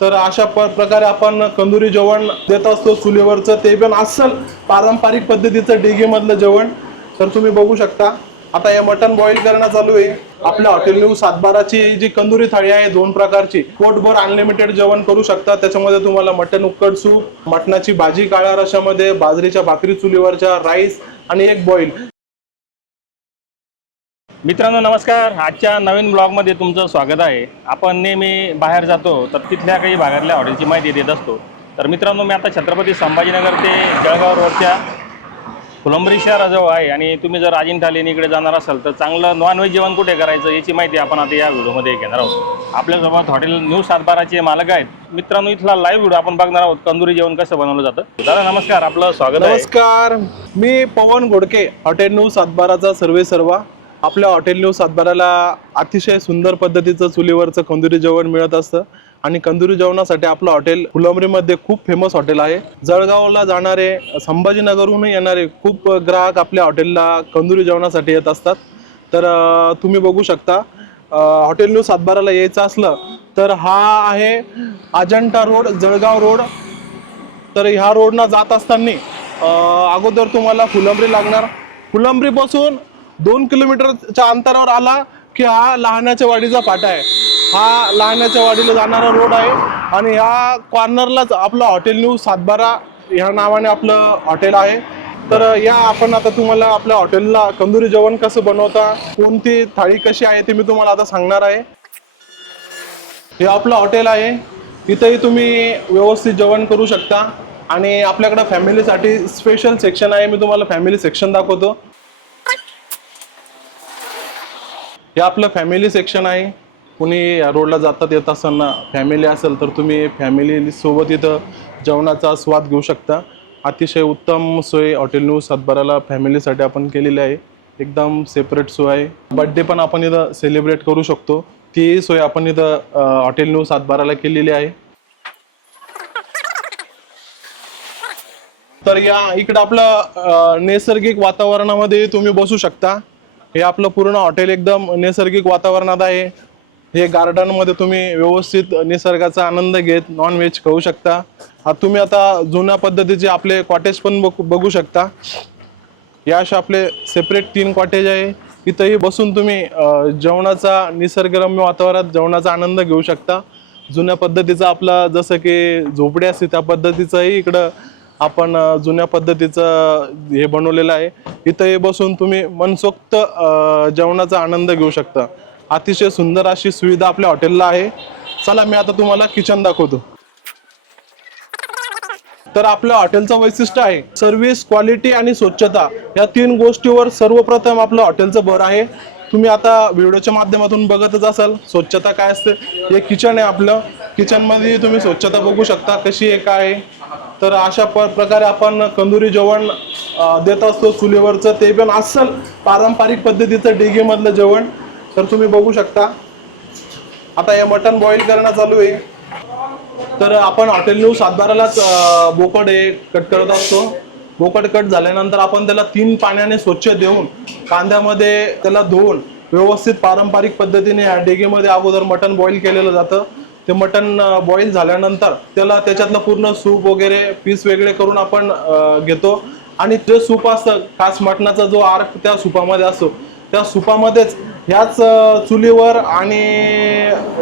तर अशा प- प्रकारे आपण कंदुरी जेवण देत असतो चुलीवरचं ते पण अस्सल पारंपरिक पद्धतीचं डेगीमधलं जेवण. तर तुम्ही बघू शकता. आता हे मटण बॉईल करणं चालू आहे. आपल्या हॉटेल न्यू सातबाराची जी कंदुरी थाळी आहे दोन प्रकारची. पोटभर अनलिमिटेड जेवण करू शकता. त्याच्यामध्ये तुम्हाला मटण उक्कड सूप मटणाची भाजी काळ्या रशामध्ये बाजरीच्या भाकरी चुलीवरच्या राईस आणि एक बॉईल मित्रांनो नमस्कार. आजच्या नवीन ब्लॉगमध्ये तुमचं स्वागत आहे. आपण नेहमी बाहेर जातो तर तिथल्या काही भागातल्या हॉटेलची माहिती देत असतो. तर मित्रांनो मी आता छत्रपती संभाजीनगर ते जळगाव रोडच्या फुलंबरी शहराजवळ आहे. आणि तुम्ही जर अजिंठा लेणीकडे जाणार असाल तर चांगलं नॉनव्हेज जेवण कुठे करायचं याची माहिती आपण आता या व्हिडिओमध्ये घेणार आहोत. आपल्यासोबत हॉटेल न्यू सातबाराचे मालक आहेत. मित्रांनो इथला लाईव्ह व्हिडिओ आपण बघणार आहोत कंदुरी जेवण कसं बनवलं जातं. दादा नमस्कार. आपलं स्वागत आहे. नमस्कार. मी पवन घोडके हॉटेल न्यू सातबाराचा सर्वे सर्वा आपल्या हॉटेल न्यू सातबाराला अतिशय सुंदर पद्धतीचं चुलीवरचं कंदुरी जेवण मिळत असतं. आणि कंदुरी जेवणासाठी आपलं हॉटेल फुलंबरीमध्ये खूप फेमस हॉटेल आहे. जळगावला जाणारे संभाजीनगरहून येणारे खूप ग्राहक आपल्या हॉटेलला कंदुरी जेवणासाठी येत असतात. तर तुम्ही बघू शकता. हॉटेल न्यू सातबाराला यायचं असलं तर हा आहे अजंठा रोड जळगाव रोड. तर ह्या रोडनं जात असताना अगोदर तुम्हाला फुलंबरी लागणार. फुलंबरीपासून दोन किलोमीटरच्या अंतरावर आला की हा लहानाच्या वाडीचा फाटा आहे. हा लहानाच्या वाडीला जाणारा रोड आहे आणि ह्या कॉर्नरलाच आपलं हॉटेल न्यू सातबारा ह्या नावाने आपलं हॉटेल आहे. तर या आपण आता तुम्हाला आपल्या हॉटेलला कंदुरी जेवण कसं बनवता कोणती थाळी कशी आहे ते मी तुम्हाला आता सांगणार आहे. हे आपलं हॉटेल आहे. इथंही तुम्ही व्यवस्थित जेवण करू शकता. आणि आपल्याकडं फॅमिलीसाठी स्पेशल सेक्शन आहे. मी तुम्हाला फॅमिली सेक्शन दाखवतो. हे आपलं फॅमिली सेक्शन आहे. कुणी या रोडला जातात येत असताना फॅमिली असेल तर तुम्ही फॅमिली सोबत इथं जेवणाचा स्वाद घेऊ शकता. अतिशय उत्तम सोय हॉटेल न्यू सातबाराला फॅमिलीसाठी आपण केलेली आहे. एकदम सेपरेट सोय आहे. बड्डे पण आपण इथं सेलिब्रेट करू शकतो. ती सोय आपण इथं हॉटेल न्यू सातबाराला केलेली आहे. तर या इकडं आपलं नैसर्गिक वातावरणामध्ये तुम्ही बसू शकता. हे आपलं पूर्ण हॉटेल एकदम नैसर्गिक वातावरणात आहे. हे गार्डनमध्ये तुम्ही व्यवस्थित निसर्गाचा आनंद घेत नॉनव्हेज खाऊ शकता. तुम्ही आता जुन्या पद्धतीचे आपले कॉटेज पण बघू शकता. या असे आपले सेपरेट तीन कॉटेज आहे. इथंही बसून तुम्ही जेवणाचा निसर्गरम्य वातावरणात जेवणाचा आनंद घेऊ शकता. जुन्या पद्धतीचा आपला जसं की झोपडी असते त्या पद्धतीचंही इकडं आपण जुन्या पद्धतीचं हे बनवलेलं आहे. इथं हे बसून तुम्ही मनसोक्त जेवणाचा आनंद घेऊ शकता. अतिशय सुंदर अशी सुविधा आपल्या हॉटेलला आहे. चला मी आता तुम्हाला किचन दाखवतो. तर आपल्या हॉटेलचं वैशिष्ट्य आहे सर्व्हिस क्वालिटी आणि स्वच्छता. या तीन गोष्टीवर सर्वप्रथम आपलं हॉटेलचं भर आहे. तुम्ही आता व्हिडिओच्या माध्यमातून बघतच असाल स्वच्छता काय असते. हे किचन आहे आपलं. किचनमध्ये तुम्ही स्वच्छता बघू शकता कशी आहे काय आहे. तर अशा प- प्रकारे आपण कंदुरी जेवण देत असतो चुलीवरचं. ते पण अस्सल पारंपरिक पद्धतीचं डेगेमधलं जेवण. तर तुम्ही बघू शकता. आता हे मटन बॉईल करणं चालू आहे. तर आपण हॉटेल न्यू सातबारालाच बोकड हे कट करत असतो. बोकड कट झाल्यानंतर आपण त्याला तीन पाण्याने स्वच्छ देऊन कांद्यामध्ये त्याला धुवून व्यवस्थित पारंपरिक पद्धतीने या डेगेमध्ये अगोदर मटन बॉईल केलेलं जातं. ते मटन बॉईल झाल्यानंतर त्याला त्याच्यातलं पूर्ण सूप वगैरे पीस वेगळे करून आपण घेतो. आणि जे सूप असतं खास मटणाचा जो आर्क त्या सुपामध्ये असतो त्या सुपामध्येच ह्याच चुलीवर आणि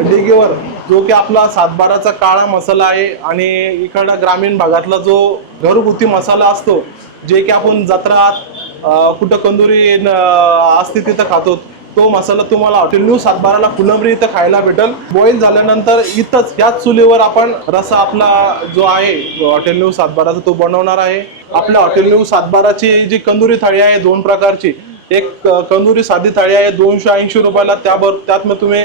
डेगेवर जो की आपला सातबाराचा काळा मसाला आहे आणि इकडं ग्रामीण भागातला जो घरगुती मसाला असतो जे की आपण जत्रात कुठं कंदुरी असते तिथं खातो. तो मसाला तुम्हाला हॉटेल न्यू सातबाराला फुलंबरी इथं खायला भेटल. बॉईल झाल्यानंतर इथंच याच चुलीवर आपण रसा आपला जो आहे हॉटेल न्यू सातबाराचा तो बनवणार आहे. आपल्या हॉटेल न्यू सातबाराची जी कंदुरी थाळी आहे दोन प्रकारची. एक कंदुरी साधी थाळी आहे दोनशे ऐंशी रुपयाला. त्याबर त्यात मग तुम्ही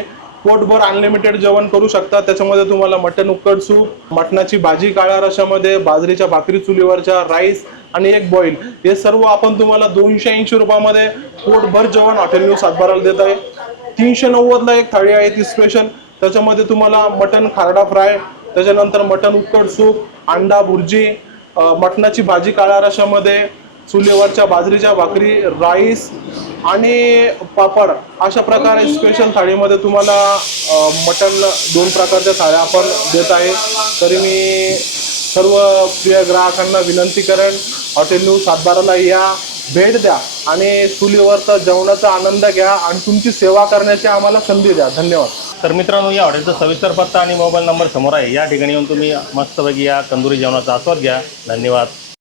पोटभर अनलिमिटेड जेवण करू शकता. त्याच्यामध्ये तुम्हाला मटन उकड सूप मटणाची भाजी काळ्या रशामध्ये बाजरीच्या भाकरी चुलीवरच्या राईस आणि एक बॉईल हे सर्व आपण तुम्हाला दोनशे ऐंशी रुपयामध्ये पोटभर जेवण हॉटेल न्यू सातबाराला देत आहे. तीनशे नव्वदला एक थाळी आहे ती स्पेशल त्याच्यामध्ये तुम्हाला मटन खारडा फ्राय त्याच्यानंतर मटन उकड सूप अंडा भुर्जी मटणाची भाजी काळ्या रशामध्ये चुलीवरच्या बाजरीच्या भाकरी राईस आणि पापड अशा प्रकारे स्पेशल थाळीमध्ये तुम्हाला मटन दोन प्रकारच्या थाळ्या आपण देत आहे. तरी मी सर्व प्रिय ग्राहकांना विनंती करेन हॉटेल न्यू सातबाराला या भेट द्या आणि चुलीवरचा जेवणाचा आनंद घ्या आणि तुमची सेवा करण्याची आम्हाला संधी द्या. धन्यवाद. तर मित्रांनो या हॉटेलचा सविस्तर पत्ता आणि मोबाईल नंबर समोर आहे. या ठिकाणी येऊन तुम्ही मस्तपैकी या तंदुरी जेवणाचा आस्वाद घ्या. धन्यवाद.